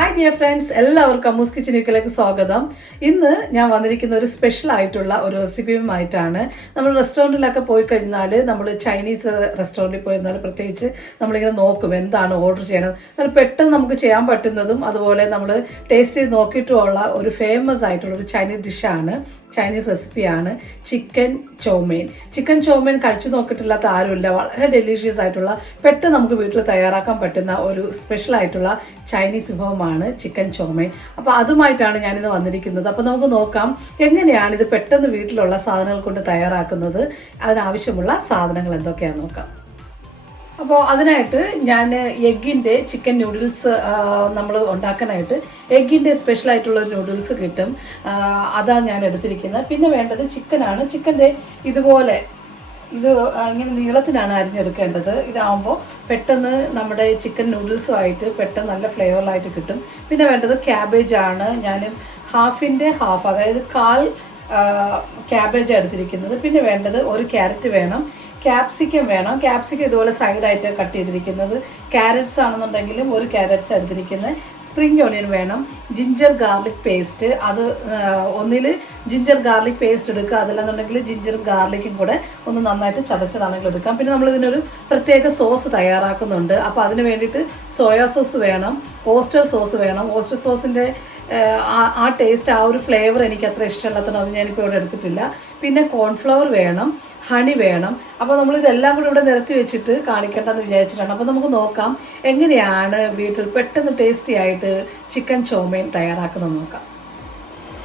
Hi dear friends, എല്ലാവർക്കും അമ്മൂസ് കിച്ചണിലേക്ക് സ്വാഗതം. ഇന്ന് ഞാൻ വന്നിരിക്കുന്ന ഒരു സ്പെഷ്യൽ ആയിട്ടുള്ള ഒരു റെസിപ്പിയുമായിട്ടാണ്. നമ്മൾ റെസ്റ്റോറൻറ്റിലൊക്കെ പോയി കഴിഞ്ഞാൽ, നമ്മൾ ചൈനീസ് റെസ്റ്റോറൻറ്റിൽ പോയിരുന്നാൽ പ്രത്യേകിച്ച് നമ്മളിങ്ങനെ നോക്കും എന്താണ് ഓർഡർ ചെയ്യണത്. എന്നാൽ പെട്ടെന്ന് നമുക്ക് ചെയ്യാൻ പറ്റുന്നതും അതുപോലെ നമ്മൾ ടേസ്റ്റ് ചെയ്ത് നോക്കിയിട്ടുമുള്ള ഒരു ഫേമസ് ആയിട്ടുള്ള ഒരു ചൈനീസ് ഡിഷാണ്, ചൈനീസ് റെസിപ്പിയാണ് ചിക്കൻ ചോമേൻ. ചിക്കൻ ചോമേൻ കഴിച്ചു നോക്കിയിട്ടില്ലാത്ത ആരുമില്ല. വളരെ ഡെലീഷ്യസ് ആയിട്ടുള്ള, പെട്ടെന്ന് നമുക്ക് വീട്ടിൽ തയ്യാറാക്കാൻ പറ്റുന്ന ഒരു സ്പെഷ്യൽ ആയിട്ടുള്ള ചൈനീസ് വിഭവമാണ് ചിക്കൻ ചോമേൻ. അപ്പോൾ അതുമായിട്ടാണ് ഞാനിന്ന് വന്നിരിക്കുന്നത്. അപ്പോൾ നമുക്ക് നോക്കാം എങ്ങനെയാണ് ഇത് പെട്ടെന്ന് വീട്ടിലുള്ള സാധനങ്ങൾ കൊണ്ട് തയ്യാറാക്കുന്നത്, അതിനാവശ്യമുള്ള സാധനങ്ങൾ എന്തൊക്കെയാണെന്ന് നോക്കാം. അപ്പോൾ അതിനായിട്ട് ഞാൻ എഗ്ഗിൻ്റെ ചിക്കൻ നൂഡിൽസ് നമ്മൾ ഉണ്ടാക്കാനായിട്ട് എഗ്ഗിൻ്റെ സ്പെഷ്യലായിട്ടുള്ള നൂഡിൽസ് കിട്ടും, അതാണ് ഞാൻ എടുത്തിരിക്കുന്നത്. പിന്നെ വേണ്ടത് ചിക്കനാണ്. ചിക്കൻ്റെ ഇതുപോലെ ഇത് ഇങ്ങനെ നീളത്തിനാണ് അരിഞ്ഞെടുക്കേണ്ടത്. ഇതാകുമ്പോൾ പെട്ടെന്ന് നമ്മുടെ ചിക്കൻ നൂഡിൽസുമായിട്ട് പെട്ടെന്ന് നല്ല ഫ്ലേവറിലായിട്ട് കിട്ടും. പിന്നെ വേണ്ടത് ക്യാബേജ് ആണ്. ഞാൻ ഹാഫിൻ്റെ ഹാഫ്, അതായത് കാൽ ക്യാബേജ് എടുത്തിരിക്കുന്നത്. പിന്നെ വേണ്ടത് ഒരു ക്യാരറ്റ് വേണം, ക്യാപ്സിക്കം വേണം. ക്യാപ്സിക്കം ഇതുപോലെ സൈഡായിട്ട് കട്ട് ചെയ്തിരിക്കുന്നത്. ക്യാരറ്റ്സ് ആണെന്നുണ്ടെങ്കിലും ഒരു ക്യാരറ്റ്സ് എടുത്തിരിക്കുന്നത്. സ്പ്രിംഗ് ഓണിയൻ വേണം. ജിഞ്ചർ ഗാർലിക് പേസ്റ്റ്, അത് ഒന്നിൽ ജിഞ്ചർ ഗാർലിക് പേസ്റ്റ് എടുക്കുക, അതല്ലെന്നുണ്ടെങ്കിൽ ജിഞ്ചറും ഗാർലിക്കും കൂടെ ഒന്ന് നന്നായിട്ട് ചതച്ചതാണെങ്കിൽ എടുക്കാം. പിന്നെ നമ്മൾ ഇതിനൊരു പ്രത്യേക സോസ് തയ്യാറാക്കുന്നുണ്ട്. അപ്പോൾ അതിന് വേണ്ടിയിട്ട് സോയാ സോസ് വേണം, ഓസ്റ്റർ സോസ് വേണം. ഓസ്റ്റർ സോസിൻ്റെ ആ ടേസ്റ്റ്, ആ ഒരു ഫ്ലേവർ എനിക്ക് അത്ര ഇഷ്ടമല്ലാത്തത്, അത് ഞാനിപ്പോൾ ഇവിടെ എടുത്തിട്ടില്ല. പിന്നെ കോൺഫ്ലവർ വേണം, ഹണി വേണം. അപ്പോൾ നമ്മളിതെല്ലാം കൂടി ഇവിടെ നിരത്തി വെച്ചിട്ട് കാണിക്കേണ്ടെന്ന് വിചാരിച്ചിട്ടാണ്. അപ്പോൾ നമുക്ക് നോക്കാം എങ്ങനെയാണ് വീട്ടിൽ പെട്ടെന്ന് ടേസ്റ്റി ആയിട്ട് ചിക്കൻ ചോമേൻ തയ്യാറാക്കുന്നത് നോക്കാം.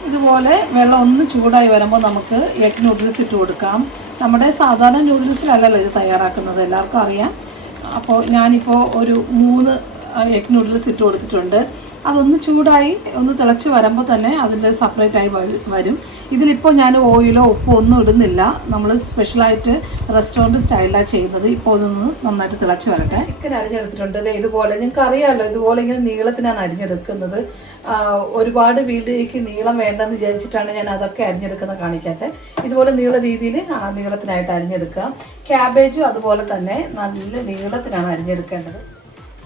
ഇതുപോലെ വെള്ളം ഒന്ന് ചൂടായി വരുമ്പോൾ നമുക്ക് എഗ് നൂഡിൽസ് ഇട്ട് കൊടുക്കാം. നമ്മുടെ സാധാരണ നൂഡിൽസിലല്ലല്ലോ ഇത് തയ്യാറാക്കുന്നത്, എല്ലാവർക്കും അറിയാം. അപ്പോൾ ഞാനിപ്പോൾ ഒരു 3 എഗ് നൂഡിൽസ് ഇട്ട് കൊടുത്തിട്ടുണ്ട്. അതൊന്ന് ചൂടായി ഒന്ന് തിളച്ച് വരുമ്പോൾ തന്നെ അതിൻ്റെ സെപ്പറേറ്റായി വരും. ഇതിലിപ്പോൾ ഞാൻ ഓയിലോ ഉപ്പോ ഒന്നും ഇടുന്നില്ല. നമ്മൾ സ്പെഷ്യലായിട്ട് റെസ്റ്റോറൻറ്റ് സ്റ്റൈലാണ് ചെയ്യുന്നത്. ഇപ്പോൾ അതൊന്ന് നന്നായിട്ട് തിളച്ച് വരട്ടെ. ചിക്കൻ അരിഞ്ഞെടുത്തിട്ടുണ്ട്. ഇതുപോലെ നിങ്ങൾക്ക് അറിയാമല്ലോ, ഇതുപോലെ ഇങ്ങനെ നീളത്തിനാണ് അരിഞ്ഞെടുക്കുന്നത്. ഒരുപാട് വീട്ടിലേക്ക് നീളം വേണ്ടെന്ന് വിചാരിച്ചിട്ടാണ് ഞാൻ അതൊക്കെ അരിഞ്ഞെടുക്കുന്നത് കാണിക്കാത്തത്. ഇതുപോലെ നീള രീതിയിൽ നീളത്തിനായിട്ട് അരിഞ്ഞെടുക്കുക. ക്യാബേജും അതുപോലെ തന്നെ നല്ല നീളത്തിനാണ് അരിഞ്ഞെടുക്കേണ്ടത്.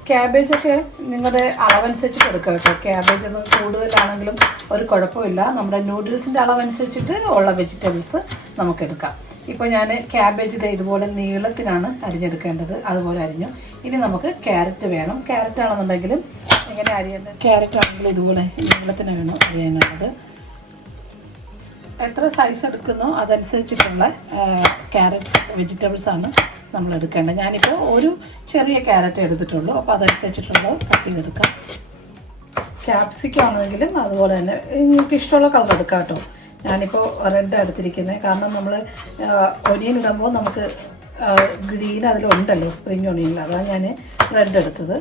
ക്യാബേജൊക്കെ നിങ്ങളുടെ അളവനുസരിച്ചിട്ട് എടുക്കുക കേട്ടോ. ക്യാബേജ് ഒന്നും കൂടുതലാണെങ്കിലും ഒരു കുഴപ്പമില്ല. നമ്മുടെ നൂഡിൽസിൻ്റെ അളവനുസരിച്ചിട്ട് ഉള്ള വെജിറ്റബിൾസ് നമുക്കെടുക്കാം. ഇപ്പോൾ ഞാൻ ക്യാബേജ് ഇതുപോലെ നീളത്തിനാണ് അരിഞ്ഞെടുക്കേണ്ടത്. അതുപോലെ അരിഞ്ഞു. ഇനി നമുക്ക് ക്യാരറ്റ് വേണം. ക്യാരറ്റ് ആണെന്നുണ്ടെങ്കിലും എങ്ങനെ അരിയേണ്ടത്, ക്യാരറ്റ് ആണെങ്കിലും ഇതുപോലെ നീളത്തിന് വേണം അരിയാനുള്ളത്. എത്ര സൈസ് എടുക്കുന്നോ അതനുസരിച്ചിട്ടുള്ള ക്യാരറ്റ്സ് വെജിറ്റബിൾസാണ് നമ്മൾ എടുക്കേണ്ടത്. ഞാനിപ്പോൾ ഒരു ചെറിയ ക്യാരറ്റ് എടുത്തിട്ടുള്ളൂ. അപ്പോൾ അതനുസരിച്ചിട്ടുള്ളത് കട്ട് ചെയ്തെടുക്കാം. ക്യാപ്സിക്കം ആണെങ്കിലും അതുപോലെ തന്നെ നിങ്ങൾക്ക് ഇഷ്ടമുള്ള കളർ എടുക്കാം കേട്ടോ. ഞാനിപ്പോൾ റെഡ് എടുത്തിരിക്കുന്നത്, കാരണം നമ്മൾ ഒനിയൻ ഇടുമ്പോൾ നമുക്ക് ഗ്രീൻ അതിലുണ്ടല്ലോ, സ്പ്രിംഗ് ഒനിയനിൽ, അതാണ് ഞാൻ റെഡ് എടുത്തത്.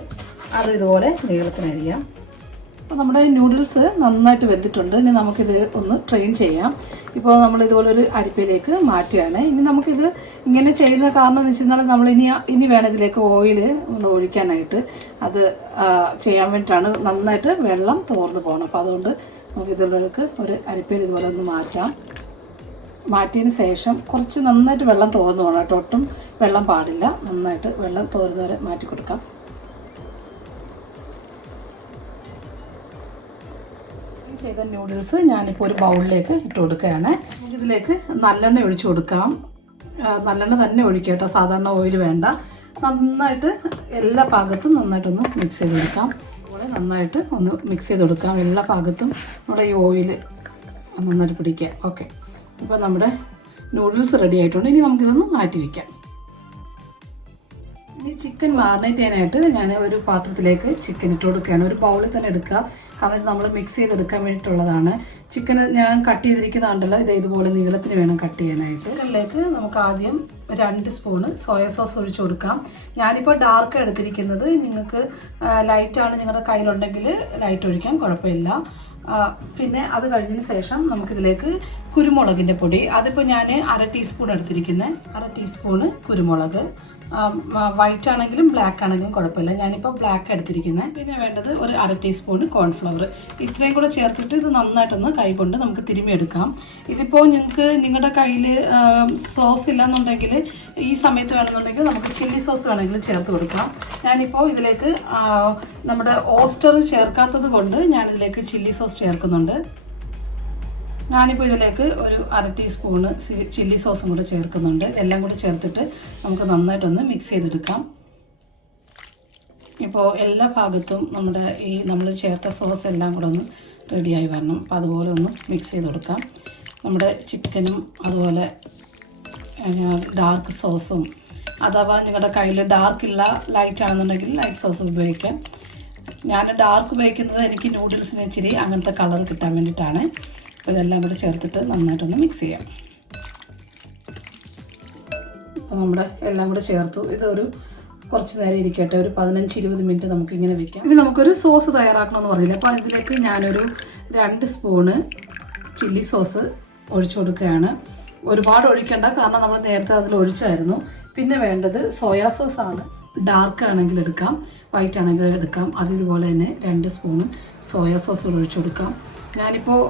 അത് ഇതുപോലെ നീളത്തിനരിയാം. അപ്പോൾ നമ്മുടെ നൂഡിൽസ് നന്നായിട്ട് വെന്തിട്ടുണ്ട്. ഇനി നമുക്കിത് ഒന്ന് ട്രെയിൻ ചെയ്യാം. ഇപ്പോൾ നമ്മൾ ഇതുപോലെ ഒരു അരിപ്പയിലേക്ക് മാറ്റുകയാണ്. ഇനി നമുക്കിത് ഇങ്ങനെ ചെയ്യുന്ന കാരണം എന്ന് വെച്ച് കഴിഞ്ഞാൽ നമ്മൾ ഇനി വേണം ഇതിലേക്ക് ഓയിൽ ഒഴിക്കാനായിട്ട്. അത് ചെയ്യാൻ വേണ്ടിയിട്ടാണ്. നന്നായിട്ട് വെള്ളം തോർന്ന് പോകണം. അപ്പോൾ അതുകൊണ്ട് നമുക്കിതിലേക്ക് ഒരു അരിപ്പയിൽ ഇതുപോലെ ഒന്ന് മാറ്റാം. മാറ്റിയതിന് ശേഷം കുറച്ച് നന്നായിട്ട് വെള്ളം തോർന്ന് പോകണം കേട്ടോ. ഒട്ടും വെള്ളം പാടില്ല. നന്നായിട്ട് വെള്ളം തോർന്ന് വരെ മാറ്റി കൊടുക്കാം. ചെയ്ത നൂഡിൽസ് ഞാനിപ്പോൾ ഒരു ബൗളിലേക്ക് ഇട്ട് കൊടുക്കുകയാണ്. ഇതിലേക്ക് നല്ലെണ്ണ ഒഴിച്ചു കൊടുക്കാം. നല്ലെണ്ണ തന്നെ ഒഴിക്കുക കേട്ടോ, സാധാരണ ഓയിൽ വേണ്ട. നന്നായിട്ട് എല്ലാ ഭാഗത്തും നന്നായിട്ടൊന്ന് മിക്സ് ചെയ്ത് കൊടുക്കാം. അതുപോലെ നന്നായിട്ട് ഒന്ന് മിക്സ് ചെയ്ത് കൊടുക്കാം. എല്ലാ ഭാഗത്തും നമ്മുടെ ഈ ഓയിൽ നന്നായിട്ട് പിടിക്കുക. ഓക്കെ, ഇപ്പോൾ നമ്മുടെ നൂഡിൽസ് റെഡി ആയിട്ടുണ്ട്. ഇനി നമുക്കിതൊന്ന് മാറ്റി വയ്ക്കാം. ഇനി ചിക്കൻ മാറിനേറ്റ് ചെയ്യാനായിട്ട് ഞാൻ ഒരു പാത്രത്തിലേക്ക് ചിക്കൻ ഇട്ട് കൊടുക്കുകയാണ്. ഒരു ബൗളിൽ തന്നെ എടുക്കുക, കാരണം ഇത് നമ്മൾ മിക്സ് ചെയ്തെടുക്കാൻ വേണ്ടിയിട്ടുള്ളതാണ്. ചിക്കൻ ഞാൻ കട്ട് ചെയ്തിരിക്കുന്നതുണ്ടല്ലോ, ഇതുപോലെ നീളത്തിന് വേണം കട്ട് ചെയ്യാനായിട്ട്. ചിക്കനിലേക്ക് നമുക്ക് ആദ്യം 2 സ്പൂണ് സോയാ സോസ് ഒഴിച്ച് കൊടുക്കാം. ഞാനിപ്പോൾ ഡാർക്ക് എടുത്തിരിക്കുന്നത്. നിങ്ങൾക്ക് ലൈറ്റാണ് നിങ്ങളുടെ കയ്യിലുണ്ടെങ്കിൽ ലൈറ്റ് ഒഴിക്കാൻ കുഴപ്പമില്ല. പിന്നെ അത് കഴിഞ്ഞതിന് ശേഷം നമുക്കിതിലേക്ക് കുരുമുളകിൻ്റെ പൊടി. അതിപ്പോൾ ഞാൻ 1/2 ടീസ്പൂൺ എടുത്തിരിക്കുന്നത്. 1/2 ടീസ്പൂണ് കുരുമുളക്. വൈറ്റ് ആണെങ്കിലും ബ്ലാക്ക് ആണെങ്കിലും കുഴപ്പമില്ല. ഞാനിപ്പോൾ ബ്ലാക്ക് എടുത്തിരിക്കുന്നത്. പിന്നെ വേണ്ടത് ഒരു 1/2 ടീസ്പൂൺ കോൺഫ്ലവർ. ഇത്രയും കൂടെ ചേർത്തിട്ട് ഇത് നന്നായിട്ടൊന്ന് കൈകൊണ്ട് നമുക്ക് തിരുമ്മിയെടുക്കാം. ഇതിപ്പോൾ നിങ്ങളുടെ കയ്യിൽ സോസ് ഇല്ലയെന്നുണ്ടെങ്കിൽ ഈ സമയത്ത് വേണമെന്നുണ്ടെങ്കിൽ നമുക്ക് ചില്ലി സോസ് വേണമെങ്കിലും ചേർത്ത് കൊടുക്കാം. ഞാനിപ്പോൾ ഇതിലേക്ക് നമ്മുടെ ഓസ്റ്റർ ചേർക്കാത്തത് കൊണ്ട് ഞാനിതിലേക്ക് ചില്ലി സോസ് ചേർക്കുന്നുണ്ട്. ഞാനിപ്പോൾ ഇതിലേക്ക് ഒരു 1/2 ടീസ്പൂണ് ചില്ലി സോസും കൂടെ ചേർക്കുന്നുണ്ട്. എല്ലാം കൂടെ ചേർത്തിട്ട് നമുക്ക് നന്നായിട്ടൊന്ന് മിക്സ് ചെയ്തെടുക്കാം. ഇപ്പോൾ എല്ലാ ഭാഗത്തും നമ്മൾ ചേർത്ത സോസ് എല്ലാം കൂടെ ഒന്ന് റെഡിയായി വരണം. അപ്പോൾ അതുപോലെ ഒന്ന് മിക്സ് ചെയ്ത് കൊടുക്കാം. നമ്മുടെ ചിക്കനും അതുപോലെ ഡാർക്ക് സോസും, അഥവാ നിങ്ങളുടെ കയ്യിൽ ഡാർക്കില്ല ലൈറ്റ് ആണെന്നുണ്ടെങ്കിൽ ലൈറ്റ് സോസ് ഉപയോഗിക്കാം. ഞാൻ ഡാർക്ക് ഉപയോഗിക്കുന്നത് എനിക്ക് നൂഡിൽസിന് ഇച്ചിരി അങ്ങനത്തെ കളർ കിട്ടാൻ വേണ്ടിയിട്ടാണ്. അപ്പോൾ ഇതെല്ലാം കൂടെ ചേർത്തിട്ട് നന്നായിട്ടൊന്ന് മിക്സ് ചെയ്യാം. അപ്പോൾ നമ്മുടെ എല്ലാം കൂടെ ചേർത്തു. ഇതൊരു കുറച്ച് നേരം ഇരിക്കട്ടെ, ഒരു 15-20 മിനിറ്റ് നമുക്കിങ്ങനെ വെക്കാം. ഇനി നമുക്കൊരു സോസ് തയ്യാറാക്കണമെന്ന് പറഞ്ഞില്ല. അപ്പോൾ ഇതിലേക്ക് ഞാനൊരു 2 സ്പൂണ് ചില്ലി സോസ് ഒഴിച്ചു കൊടുക്കുകയാണ്. ഒരുപാട് ഒഴിക്കേണ്ട, കാരണം നമ്മൾ നേരത്തെ അതിൽ ഒഴിച്ചായിരുന്നു. പിന്നെ വേണ്ടത് സോയാ സോസാണ്. ഡാർക്ക് ആണെങ്കിൽ എടുക്കാം, വൈറ്റ് ആണെങ്കിൽ എടുക്കാം. അതിതുപോലെ തന്നെ 2 സ്പൂണ് സോയാ സോസ് ഒഴിച്ചു കൊടുക്കാം. ഞാനിപ്പോൾ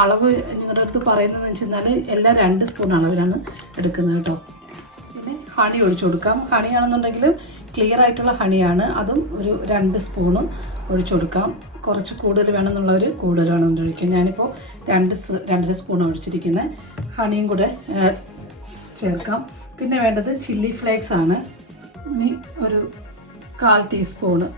അളവ് നിങ്ങളുടെ അടുത്ത് പറയുന്നതെന്ന് വെച്ചാൽ എല്ലാം 2 സ്പൂൺ അളവിലാണ് എടുക്കുന്നത് കേട്ടോ. പിന്നെ ഹണി ഒഴിച്ചു കൊടുക്കാം. ഹണിയാണെന്നുണ്ടെങ്കിൽ ക്ലിയർ ആയിട്ടുള്ള ഹണിയാണ്, അതും ഒരു 2 സ്പൂണ് ഒഴിച്ചു കൊടുക്കാം. കുറച്ച് കൂടുതൽ വേണമെന്നുള്ളവർ കൂടുതൽ വേണമെന്ന് ഒഴിക്കാം. ഞാനിപ്പോൾ 2 സ്പൂൺ ഒഴിച്ചിരിക്കുന്നത്. ഹണിയും കൂടെ ചേർക്കാം. പിന്നെ വേണ്ടത് ചില്ലി ഫ്ലേക്സ് ആണ്. ഇനി ഒരു 1/4 ടീസ്പൂണ്.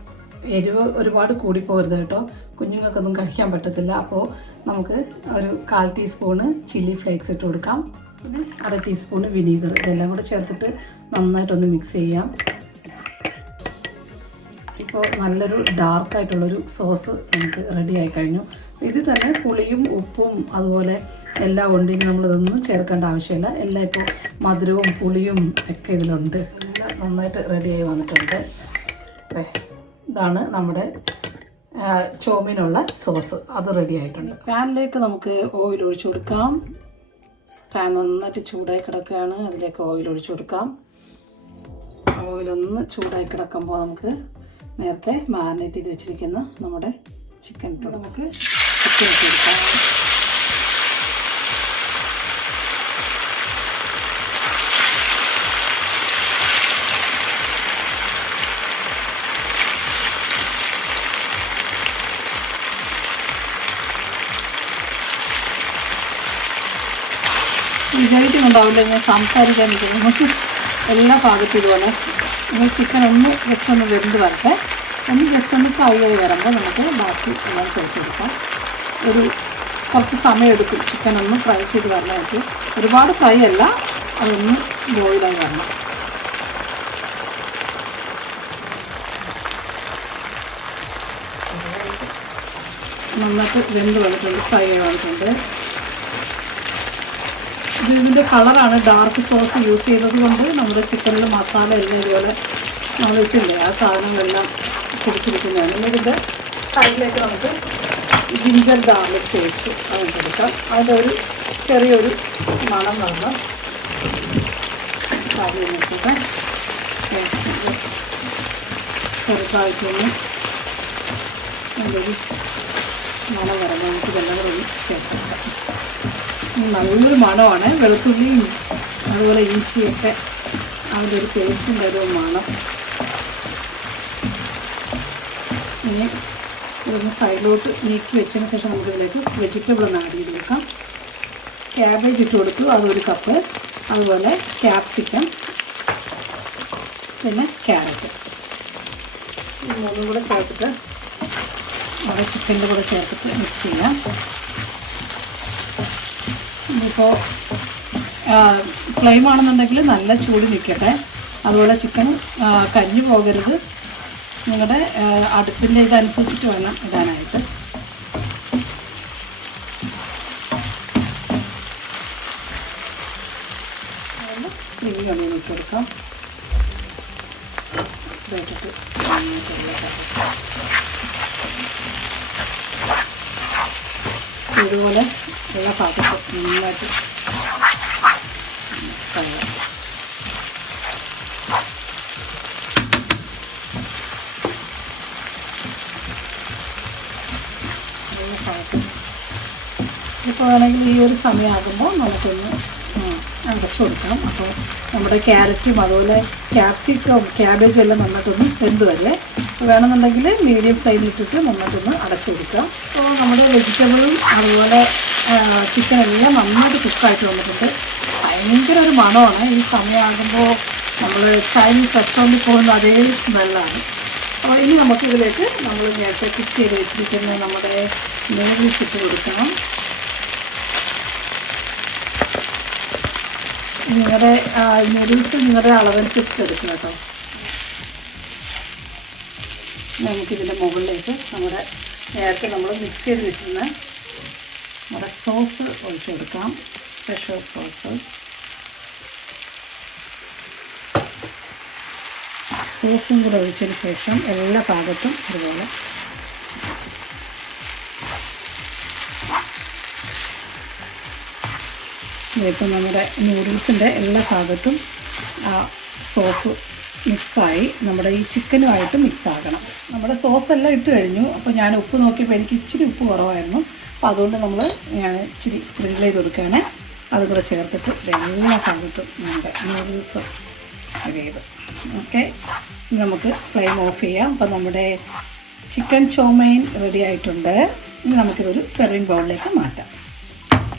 എരിവ് ഒരുപാട് കൂടിപ്പോകരുത് കേട്ടോ, കുഞ്ഞുങ്ങൾക്കൊന്നും കഴിക്കാൻ പറ്റത്തില്ല. അപ്പോൾ നമുക്ക് ഒരു 1/4 ടീസ്പൂണ് ചില്ലി ഫ്ലേക്സ് ഇട്ട് കൊടുക്കാം. പിന്നെ 1/2 ടീസ്പൂണ് വിനീഗർ. ഇതെല്ലാം കൂടെ ചേർത്തിട്ട് നന്നായിട്ടൊന്ന് മിക്സ് ചെയ്യാം. ഇപ്പോൾ നല്ലൊരു ഡാർക്കായിട്ടുള്ളൊരു സോസ് നമുക്ക് റെഡി ആയി കഴിഞ്ഞു. ഇത് തന്നെ പുളിയും ഉപ്പും അതുപോലെ എല്ലാം ഉണ്ട്. ഇനി നമ്മളിതൊന്നും ചേർക്കേണ്ട ആവശ്യമില്ല. എല്ലാം ഇപ്പോൾ മധുരവും പുളിയും ഒക്കെ ഇതിലുണ്ട്. എല്ലാം നന്നായിട്ട് റെഡിയായി വന്നിട്ടുണ്ട്. ഇതാണ് നമ്മുടെ ചോമിനുള്ള സോസ്. അത് റെഡി ആയിട്ടുണ്ട്. പാനിലേക്ക് നമുക്ക് ഓയിൽ ഒഴിച്ചു കൊടുക്കാം. പാൻ നന്നായിട്ട് ചൂടായി കിടക്കുകയാണ്. അതിലേക്ക് ഓയിൽ ഒഴിച്ചു കൊടുക്കാം. ഓയിലൊന്ന് ചൂടായി കിടക്കുമ്പോൾ നമുക്ക് നേരത്തെ മാരിനേറ്റ് ചെയ്ത് വെച്ചിരിക്കുന്ന നമ്മുടെ ചിക്കൻ ഇട്ട് നമുക്ക് ചിക്കൻ ഇട്ട് കൊടുക്കാം. വിചാരിക്കുന്നുണ്ടാവില്ല ഞാൻ സംസാരിക്കാൻ പറ്റുന്നു. എല്ലാ ഭാഗത്തും ഇതുപോലെ നമ്മൾ ചിക്കൻ ഒന്ന് ജസ്റ്റ് ഒന്ന് വെന്ത് വരട്ടെ. ഒന്ന് ജസ്റ്റ് ഒന്ന് ഫ്രൈ ആയി വരുമ്പോൾ നമുക്ക് ബാക്കി എല്ലാം ചേർത്ത് കൊടുക്കാം. ഒരു കുറച്ച് സമയം എടുക്കും ചിക്കൻ ഒന്ന് ഫ്രൈ ചെയ്ത് വരണമായിട്ട്. ഒരുപാട് ഫ്രൈ അല്ല, അതൊന്ന് ബോയിലായി വരണം. നന്നായിട്ട് വെന്ത് വന്നിട്ടുണ്ട്, ഫ്രൈ ആയി വന്നിട്ടുണ്ട്. ഇതിൻ്റെ കളറാണ് ഡാർക്ക് സോസ് യൂസ് ചെയ്തത് കൊണ്ട് നമ്മുടെ ചിക്കനിൽ മസാല എല്ലാം ഇതുപോലെ നമ്മൾ ഇട്ടില്ലേ ആ സാധനങ്ങളെല്ലാം കുടിച്ചിരിക്കുന്നതാണ്. ഇതിൻ്റെ സൈഡിലേക്ക് നമുക്ക് ജിഞ്ചർ ഗാർലിക് പേസ്റ്റ് അതിട്ടെടുക്കാം. അതിൻ്റെ ഒരു ചെറിയൊരു മണം വരണം. നോക്കട്ടെ, ചെറുതായിട്ടൊന്ന് നല്ലൊരു മണം വരണം. നമുക്ക് ഇതെല്ലാം കൂടെ ഒന്ന് ചേർക്കാം. നല്ലൊരു മണമാണ്. വെളുത്തുള്ളിയും അതുപോലെ ഇഞ്ചിയൊക്കെ അതിൻ്റെ ഒരു പേസ്റ്റിൻ്റെ ഒരു മണം. ഇനി ഇതൊന്ന് സൈഡിലോട്ട് നീക്കി വെച്ചതിന് ശേഷം നമുക്കിതിലേക്ക് വെജിറ്റബിൾ ഒന്ന് ആഡ് ചെയ്ത് കൊടുക്കാം. ക്യാബേജ് ഇട്ട് കൊടുത്തു, അതൊരു കപ്പ്. അതുപോലെ ക്യാപ്സിക്കം, പിന്നെ ക്യാരറ്റ്, ഈ മൂന്നും കൂടെ ചേർത്തിട്ട് നമ്മുടെ ചിക്കൻ്റെ കൂടെ ചേർത്തിട്ട് മിക്സ് ചെയ്യാം. ഇപ്പോൾ ഫ്ലെയിം ആണെന്നുണ്ടെങ്കിൽ നല്ല ചൂട് നിൽക്കട്ടെ. അതുപോലെ ചിക്കൻ കരിഞ്ഞു പോകരുത്. നിങ്ങളുടെ അടുപ്പിൻ്റെ ഇതനുസരിച്ചിട്ട് വേണം ഇടാനായിട്ട്. സ്പ്രിംഗ് ഒന്നിന് ഇട്ട് കൊടുക്കാം. ഇതുപോലെ എല്ലാ ഭാഗത്തും നന്നായിട്ട് മിക്സാകാം. ഇപ്പോൾ വേണമെങ്കിൽ ഈ ഒരു സമയമാകുമ്പോൾ നമുക്കൊന്ന് അടച്ചു കൊടുക്കാം. അപ്പോൾ നമ്മുടെ ക്യാരറ്റും അതുപോലെ ക്യാപ്സിക്കം ക്യാബേജും എല്ലാം നന്നായിട്ടൊന്ന് വെന്ത് വരെ വേണമെന്നുണ്ടെങ്കിൽ മീഡിയം ഫ്ലെയിമിലിട്ടിട്ട് നന്നായിട്ടൊന്ന് അടച്ചു കൊടുക്കാം. അപ്പോൾ നമ്മുടെ വെജിറ്റബിളും അതുപോലെ ചിക്കൻ എല്ലാം നന്നായിട്ട് കുക്കായിട്ട് വന്നിട്ടുണ്ട്. ഭയങ്കര ഒരു മണമാണ്. ഈ സമയമാകുമ്പോൾ നമ്മൾ ചൈനീസ് റെസ്റ്റോറൻറ്റിൽ പോകുന്ന അതേ സ്മെല്ലാണ്. അപ്പോൾ ഇനി നമുക്കിതിലേക്ക് നമ്മൾ നേരത്തെ കുക്ക് ചെയ്ത് വെച്ചിരിക്കുന്ന നമ്മുടെ നൂഡിൽസ് ഇട്ട് കൊടുക്കണം. നിങ്ങളുടെ നൂഡിൽസ് നിങ്ങളുടെ അളവനുസരിച്ച് എടുക്കുക കേട്ടോ. നമുക്കിതിൻ്റെ മുകളിലേക്ക് നമ്മുടെ നേരത്തെ നമ്മൾ മിക്സ് ചെയ്ത് വെച്ചിരുന്ന നമ്മുടെ സോസ് ഒഴിച്ചു കൊടുക്കാം. സ്പെഷ്യൽ സോസും കൂടെ ഒഴിച്ചതിന് ശേഷം എല്ലാ ഭാഗത്തും ഇതുപോലെ ഇപ്പം നമ്മുടെ നൂഡിൽസിൻ്റെ എല്ലാ ഭാഗത്തും ആ സോസ് മിക്സായി നമ്മുടെ ഈ ചിക്കനുമായിട്ട് മിക്സ് ആകണം. നമ്മുടെ സോസെല്ലാം ഇട്ട് കഴിഞ്ഞു. അപ്പോൾ ഞാൻ ഉപ്പ് നോക്കിയപ്പോൾ എനിക്ക് ഇച്ചിരി ഉപ്പ് കുറവായിരുന്നു. അപ്പോൾ അതുകൊണ്ട് ഞാൻ ഇച്ചിരി സ്പ്രിങ്കിൾ ചെയ്ത് കൊടുക്കുകയാണ്. അതും കൂടെ ചേർത്തിട്ട് എല്ലാ ഭാഗത്തും നമ്മുടെ നൂഡിൽസ് ചെയ്ത് ഓക്കെ. നമുക്ക് ഫ്ലെയിം ഓഫ് ചെയ്യാം. അപ്പോൾ നമ്മുടെ ചിക്കൻ ചോമൈൻ റെഡി ആയിട്ടുണ്ട്. ഇനി നമുക്കിതൊരു സെർവിങ് ബൗളിലേക്ക് മാറ്റാം.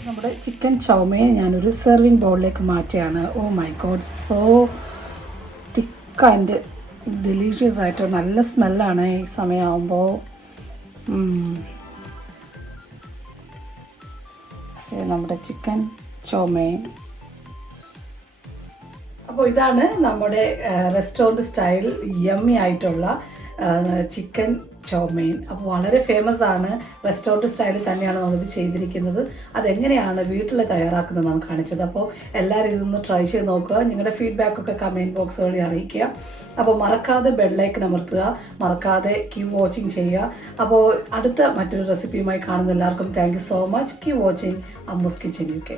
നമ്മുടെ ചിക്കൻ ചൗമൈൻ ഞാനൊരു സെർവിങ് ബൗളിലേക്ക് മാറ്റുകയാണ്. Oh my god, so thick and delicious ആയിട്ട് നല്ല സ്മെല്ലാണ് ഈ സമയമാകുമ്പോൾ. നമ്മുടെ ചിക്കൻ ചൗമൈൻ. അപ്പോൾ ഇതാണ് നമ്മുടെ റെസ്റ്റോറൻറ്റ് സ്റ്റൈൽ യമ്മി ആയിട്ടുള്ള ചിക്കൻ ചോമൈൻ. അപ്പോൾ വളരെ ഫേമസ് ആണ്. റെസ്റ്റോറൻറ്റ് സ്റ്റൈലിൽ തന്നെയാണ് നമ്മളിത് ചെയ്തിരിക്കുന്നത്. അതെങ്ങനെയാണ് വീട്ടിൽ തയ്യാറാക്കുന്നത് നാം കാണിച്ചത്. അപ്പോൾ എല്ലാവരും ഇതൊന്ന് ട്രൈ ചെയ്ത് നോക്കുക. നിങ്ങളുടെ ഫീഡ്ബാക്കൊക്കെ കമൻറ്റ് ബോക്സ് വഴി അറിയിക്കുക. അപ്പോൾ മറക്കാതെ ബെല്ലൈക്കൺ അമർത്തുക, മറക്കാതെ കീപ് വാച്ചിങ് ചെയ്യുക. അപ്പോൾ അടുത്ത മറ്റൊരു റെസിപ്പിയുമായി കാണുന്ന എല്ലാവർക്കും thank you so much. Keep watching Ammu's kitchen UK.